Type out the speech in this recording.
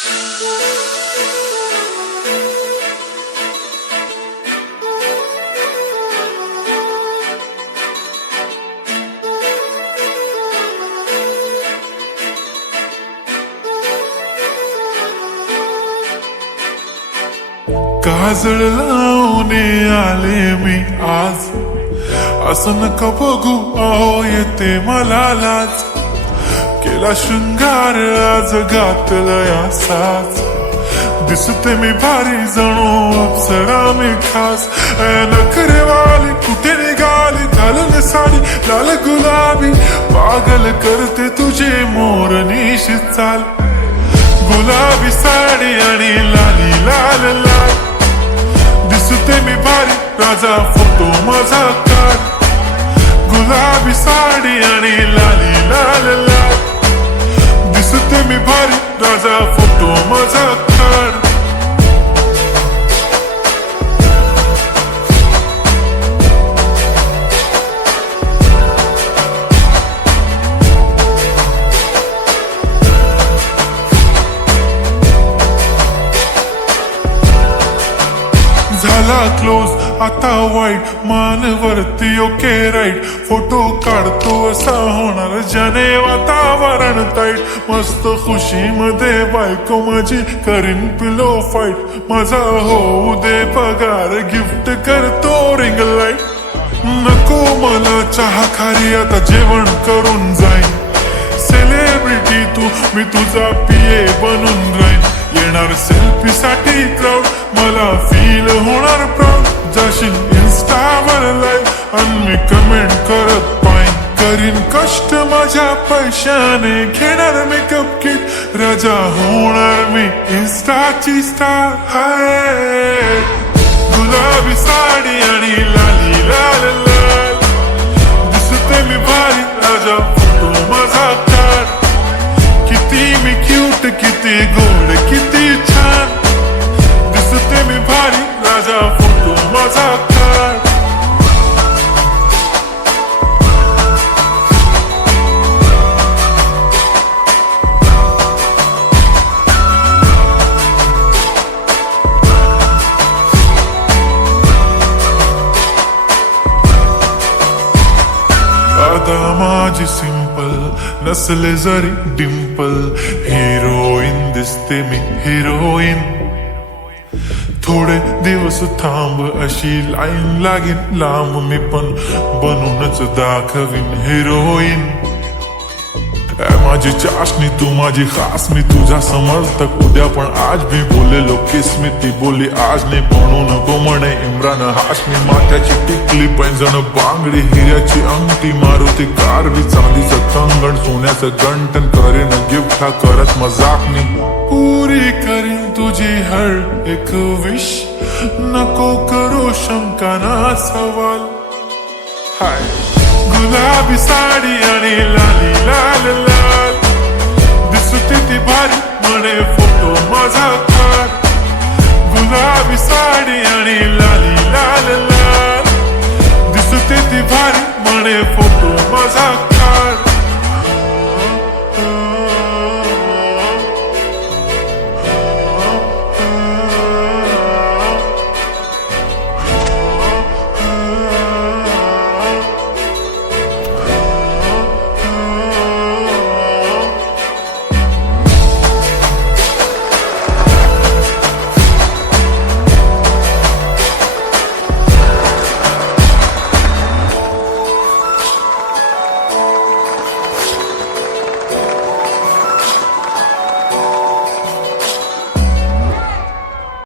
काजळ लावून आले मी आज, असं नका बघू अहो येते मला लाज. केला शृंगार आज घातलाय असाच, दिसते मी भारी जणू अप्सरा मी खास. नखरेवाली कुठे निघाली घालून साडी लाल गुलाबी, पागल करते तुझे मोरनीशी चाल. गुलाबी साडी आणि लाली लाल लाल, दिसते मी भारी राजा फोटो माझा काढ. गुलाबी साडी आणि लाली लाल लाल, दिसते मी भारी राजा फोटो माझा काढ. झाला क्लोज आता वाईट, मान वरती ओके राईट. फोटो काढतो असा होणार ज्याने वातावरण ताईट. मस्त खुशी मध्ये बायको माझी करीन पिलो फाईट. माझा होऊ दे पगार गिफ्ट करतो रिंग लाईट. नको मला चहा खारी आता जेवण करून जाईन. सेलिब्रिटी तू मी तुझा पिये बनून राहीन. येणार सेल्फी साठी क्राऊड मला फील होणार प्राऊड. जाशील इन्स्टावर लाईव्ह आणि मी कमेंट करत पाईन. करीन कष्ट माझ्या पैशाने घेणार मेकअप किट. राजा होणार मी इन्स्टाची स्टार. हाय गुलाबी साडी आणि लाली लाल लाल, दिसते मी भारी राजा फोटो माझा काढ. किती मी क्यूट किती गोड किती छान, दिसते मी भारी राजा फोटो माझा काढ. आता माझी सिंपल नसले जरी डिंपल, हिरोईन दिसते मी हिरोईन. थोडे दिवस थांब अशी लाईन लागेल लांब, मी पण बनूनच दाखवीन हिरोईन. माझी चाशनी तू माझी खास, मी तुझा समर्थक उद्या पण आज भी बोलेलो किस मी. ती बोली आज नाही बनू नको म्हणे इम्रान हाशमी. माथ्याची टिकली पैंजण बांगडी हिऱ्याची अंगठी, मारुती कार बी चांदीचं कंगण सोन्याचं गंटन. करीन गिफ्ट हा करत मजाकनी, पुरी करीन तुझी हर एक विश. नको करू शंका ना सवाल. हाय गुलाबी साडी आणि लाली लाल लाल, दिसते ती भारी म्हणे फोटो माझा काढ. गुलाबी साडी आणि लाली लाल लाल, दिसते ती भारी म्हणे फोटो